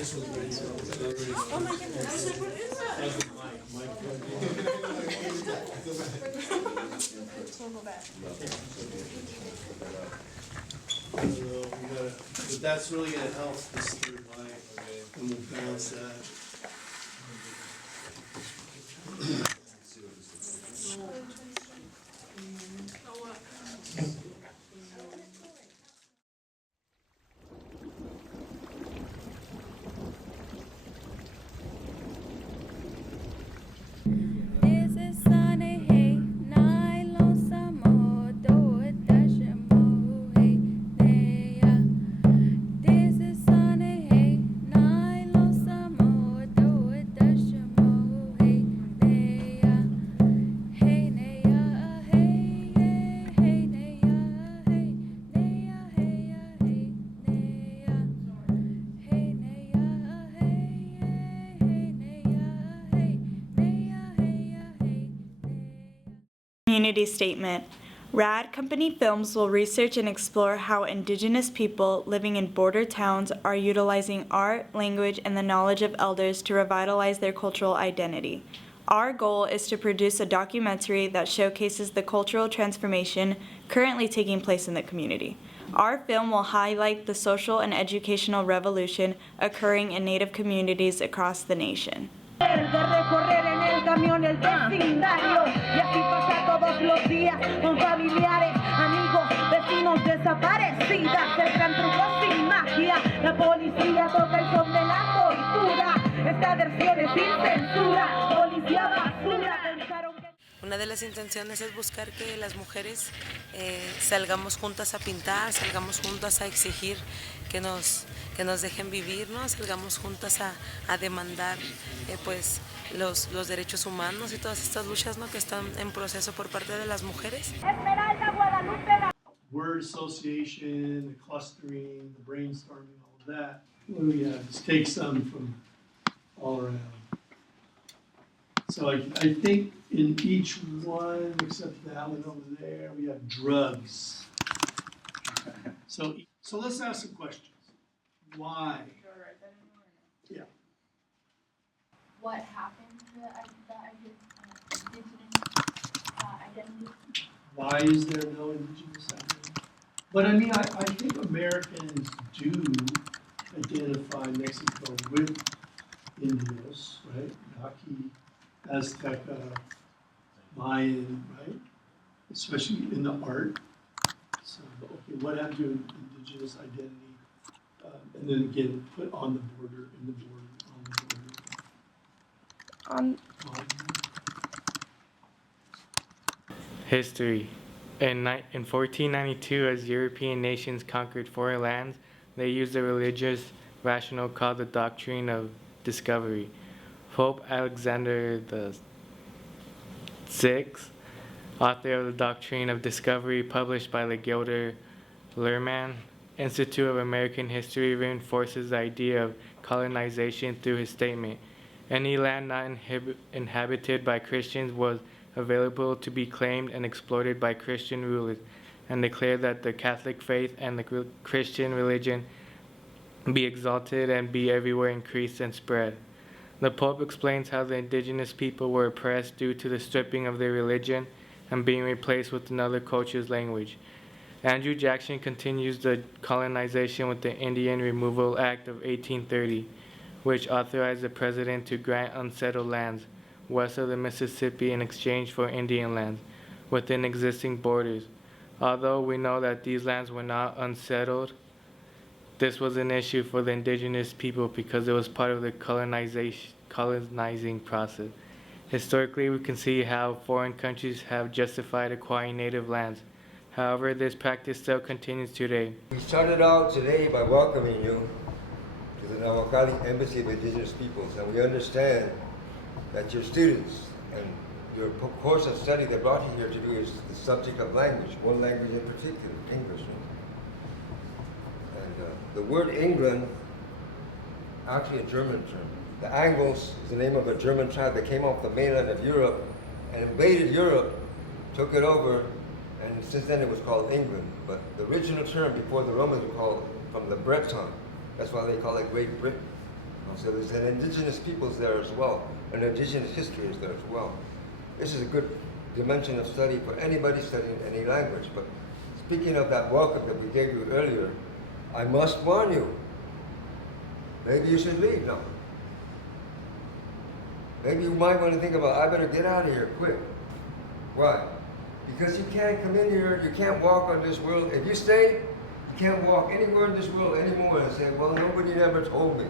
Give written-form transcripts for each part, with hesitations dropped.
This one's ready, so it's ready. Oh my goodness. I was like, what is that? That's with Mike. Circle back. But that's really gonna help this third line, and we'll balance that. Community statement. RAD Company Films will research and explore how Indigenous people living in border towns are utilizing art, language, and the knowledge of elders to revitalize their cultural identity. Our goal is to produce a documentary that showcases the cultural transformation currently taking place in the community. Our film will highlight the social and educational revolution occurring in Native communities across the nation. De recorrer en el camión el vecindario y así pasa todos los días con familiares, amigos, vecinos desaparecidas. El gran truco sin magia, la policía toca el son de la tortura. Esta versión es sin censura, policía basura. Pensaron que... Una de las intenciones es buscar que las mujeres salgamos juntas a pintar, salgamos juntas a exigir que nos dejen vivir, ¿no? Salgamos juntas a demandar pues los derechos humanos y todas estas luchas, ¿no? Que están en proceso por parte de las mujeres. Word association, the clustering, the brainstorming, all of that. Oh yeah, just take some from all around. So I think in each one, except that one over there, we have drugs. So let's ask some questions. Why? Yeah. What happened to the Indigenous identity? Why is there no Indigenous identity? But I mean, I think Americans do identify Mexico with Indios, right? Yaqui, Azteca, Mayan, right? Especially in the art. So, okay, what happened to Indigenous identity? And then again, put on the border, in the border, on the border. History. In 1492, as European nations conquered foreign lands, they used a religious rationale called the doctrine of discovery. Pope Alexander VI, author of the Doctrine of Discovery, published by the HOLtrailer10 Institute of American History, reinforces the idea of colonization through his statement, any land not inhabited by Christians was available to be claimed and exploited by Christian rulers, and declared that the Catholic faith and the Christian religion be exalted and be everywhere increased and spread. The Pope explains how the indigenous people were oppressed due to the stripping of their religion and being replaced with another culture's language. Andrew Jackson continues the colonization with the Indian Removal Act of 1830, which authorized the president to grant unsettled lands west of the Mississippi in exchange for Indian lands within existing borders. Although we know that these lands were not unsettled, this was an issue for the indigenous people because it was part of the colonizing process. Historically, we can see how foreign countries have justified acquiring native lands. However, this practice still continues today. We started out today by welcoming you to the Nahuatl Embassy of Indigenous Peoples, and we understand that your students and your course of study that brought you here to do is the subject of language, one language in particular, English. And the word England, actually a German term. The Angles is the name of a German tribe that came off the mainland of Europe and invaded Europe, took it over, and since then it was called England. But the original term before the Romans was called from the Breton. That's why they call it Great Britain. So there's an indigenous peoples there as well, and indigenous history is there as well. This is a good dimension of study for anybody studying any language. But speaking of that welcome that we gave you earlier, I must warn you, maybe you should leave now. Maybe you might want to think about, I better get out of here quick. Why? Because you can't come in here, you can't walk on this world. If you stay, you can't walk anywhere in this world anymore and say, well, nobody ever told me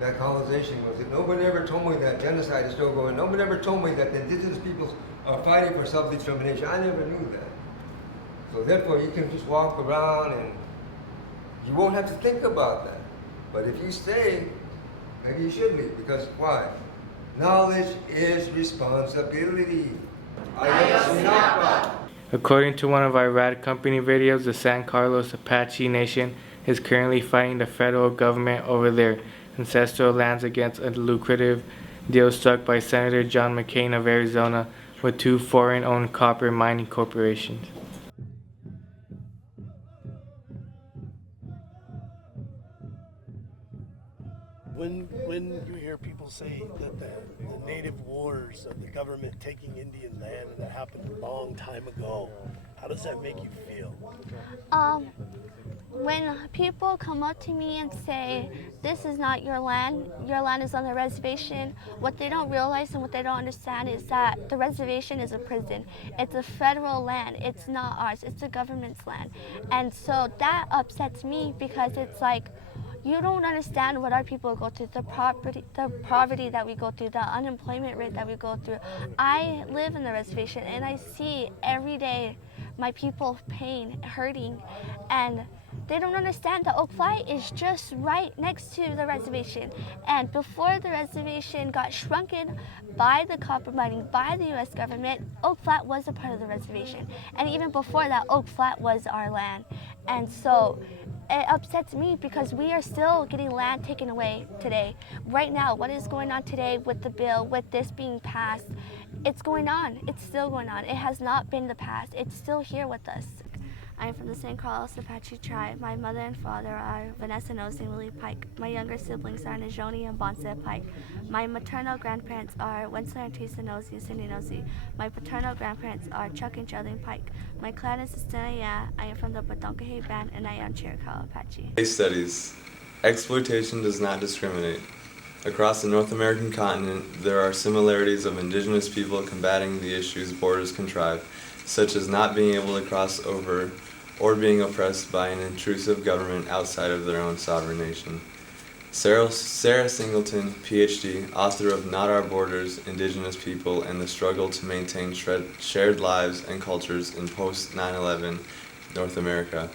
that colonization was it. Nobody ever told me that genocide is still going. Nobody ever told me that the indigenous peoples are fighting for self-determination. I never knew that. So therefore, you can just walk around and you won't have to think about that. But if you stay, maybe you should leave. Because why? Knowledge is responsibility. According to one of our Rad Company videos, the San Carlos Apache Nation is currently fighting the federal government over their ancestral lands against a lucrative deal struck by Senator John McCain of Arizona with two foreign-owned copper mining corporations. When you hear people say that the native wars of the government taking Indian land and that happened a long time ago, how does that make you feel? When people come up to me and say, this is not your land is on the reservation, what they don't realize and what they don't understand is that the reservation is a prison. It's a federal land, it's not ours, it's the government's land. And so that upsets me because it's like, you don't understand what our people go through, the poverty that we go through, the unemployment rate that we go through. I live in the reservation and I see every day my people pain, hurting, and they don't understand that Oak Flat is just right next to the reservation. And before the reservation got shrunken by the copper mining, by the U.S. government, Oak Flat was a part of the reservation. And even before that, Oak Flat was our land. And so it upsets me because we are still getting land taken away today. Right now, what is going on today with the bill, with this being passed, it's going on. It's still going on. It has not been the past. It's still here with us. I am from the San Carlos Apache tribe. My mother and father are Vanessa Nosey and Willie Pike. My younger siblings are Najoni and Bonsa Pike. My maternal grandparents are Wentzler and Teresa Nosey and Cindy Nosey. My paternal grandparents are Chuck and Geraldine Pike. My clan is Sistinaya. I am from the Badonkahe band and I am Chiricahua Apache. Case studies. Exploitation does not discriminate. Across the North American continent, there are similarities of indigenous people combating the issues borders contrive, such as not being able to cross over or being oppressed by an intrusive government outside of their own sovereign nation. Sarah Singleton, PhD, author of Not Our Borders, Indigenous People and the Struggle to Maintain Shared Lives and Cultures in Post-9/11 North America.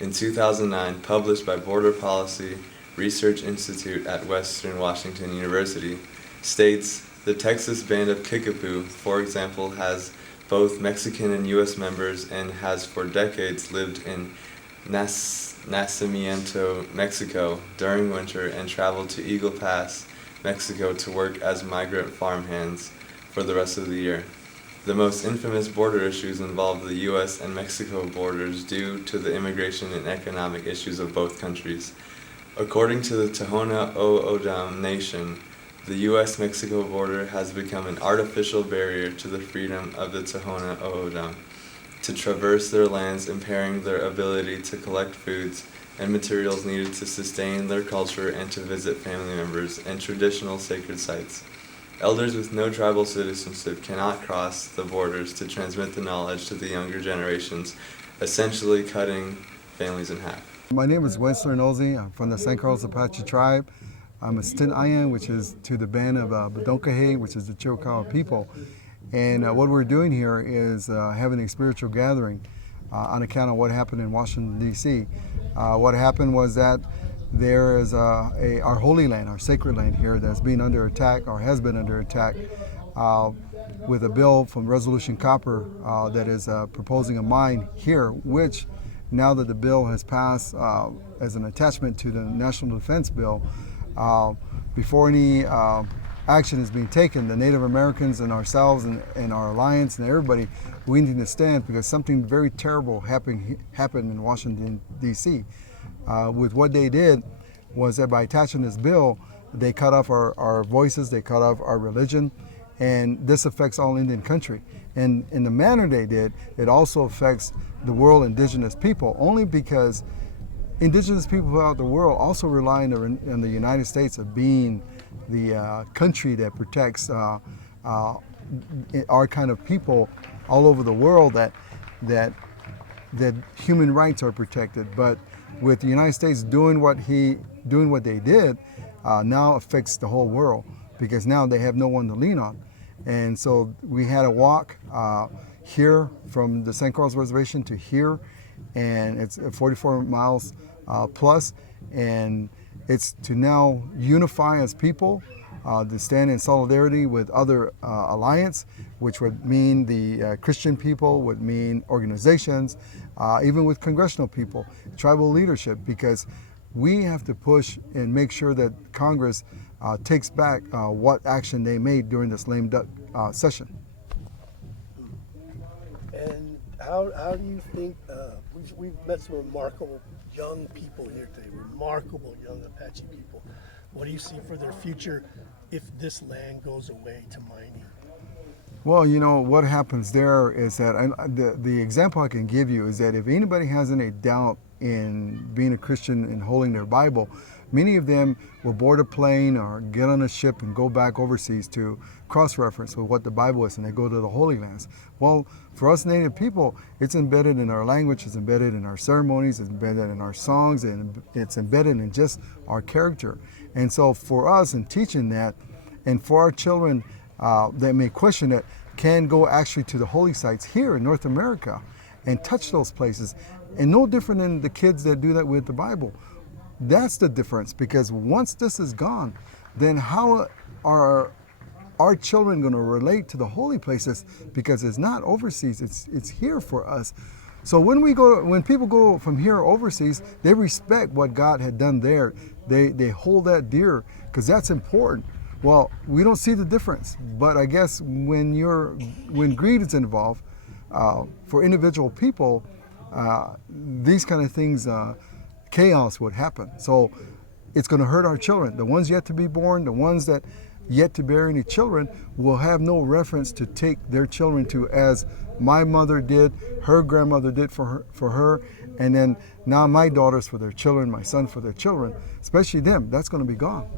In 2009, published by Border Policy Research Institute at Western Washington University, states, the Texas Band of Kickapoo, for example, has both Mexican and U.S. members and has for decades lived in Nacimiento, Mexico during winter and traveled to Eagle Pass, Mexico to work as migrant farmhands for the rest of the year. The most infamous border issues involve the U.S. and Mexico borders due to the immigration and economic issues of both countries. According to the Tohono O'odham Nation, the U.S.-Mexico border has become an artificial barrier to the freedom of the Tohono O'odham to traverse their lands, impairing their ability to collect foods and materials needed to sustain their culture and to visit family members and traditional sacred sites. Elders with no tribal citizenship cannot cross the borders to transmit the knowledge to the younger generations, essentially cutting families in half. My name is Wentzler Nosey. I'm from the San Carlos Apache tribe. I'm a Stinayan, which is to the band of Badonkahe, which is the Chiricahua people. And what we're doing here is having a spiritual gathering on account of what happened in Washington, D.C. What happened was that there is our holy land, our sacred land here that's being under attack or has been under attack with a bill from Resolution Copper that is proposing a mine here, which now that the bill has passed as an attachment to the National Defense Bill, before any action is being taken, the Native Americans and ourselves and our alliance and everybody, we need to stand because something very terrible happened in Washington, D.C. With what they did was that by attaching this bill, They cut off our voices, they cut off our religion, and this affects all Indian country. And in the manner they did, it also affects the world indigenous people, only because indigenous people throughout the world also rely on the United States of being the country that protects our kind of people all over the world, that human rights are protected. But with the United States doing what they did, now affects the whole world, because now they have no one to lean on. And so we had a walk here from the San Carlos Reservation to here, and it's 44 miles plus, and it's to now unify as people, to stand in solidarity with other alliance, which would mean the Christian people, would mean organizations, even with congressional people, tribal leadership, because we have to push and make sure that Congress takes back what action they made during this lame duck session. And how do you think, we've met some remarkable young people here today, remarkable young Apache people. What do you see for their future if this land goes away to mining? Well, you know, what happens there is that, the example I can give you is that if anybody has any doubt in being a Christian and holding their Bible, many of them will board a plane or get on a ship and go back overseas to cross-reference with what the Bible is, and they go to the Holy Lands. Well, for us Native people, it's embedded in our language, it's embedded in our ceremonies, it's embedded in our songs, and it's embedded in just our character. And so for us in teaching that, and for our children that may question it, can go actually to the holy sites here in North America and touch those places, and no different than the kids that do that with the Bible. That's the difference, because once this is gone, then how are our children going to relate to the holy places? Because it's not overseas, it's here for us. So when people go from here overseas, they respect what God had done there. They hold that dear, because that's important. Well, we don't see the difference, but I guess when greed is involved, for individual people, these kind of things, chaos would happen. So it's going to hurt our children. The ones yet to be born, the ones that yet to bear any children, will have no reference to take their children to, as my mother did, her grandmother did for her, and then now my daughters for their children, my son for their children, especially them. That's going to be gone.